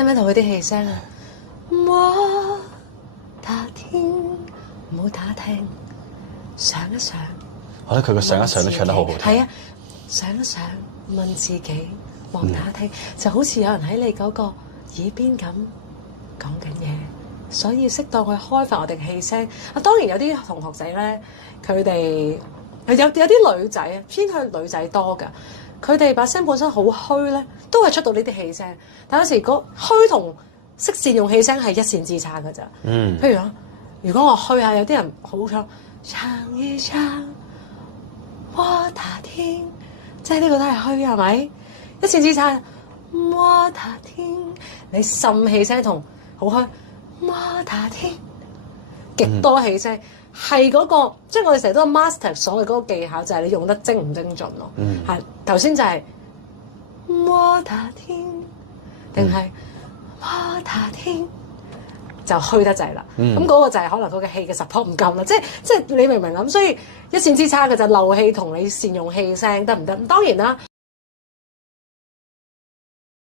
聽唔聽到佢啲氣聲啊？我打天冇打聽，想一想。我覺得佢個上一上都唱得好好聽。係啊，想一想，問自己，莫打聽，就好似有人喺你嗰個耳邊咁講緊嘢，所以適當去開發我哋嘅氣聲。啊，當然有啲同學仔咧，佢哋有啲女仔啊，偏向女仔多㗎，佢哋把聲本身好虛咧，都係出到呢啲氣聲。但有時個虛同識善用氣聲係一線之差㗎咋。譬如啊，如果我虛下，有啲人好唱唱一唱。我打天，即係呢個都係虛係咪？一線之差。我打天，你滲氣聲同好虛。我打天，極多氣聲，係嗰個，即係我哋成日都 master 所謂嗰個技巧，就係你用得精唔精準咯。係頭先就係我打天，定係我打天。就虛得滯啦，咁嗰個就係可能佢嘅氣嘅 support 唔夠啦，即係你明唔明咁？所以一線之差嘅就漏氣同你善用氣聲得唔得？當然啦，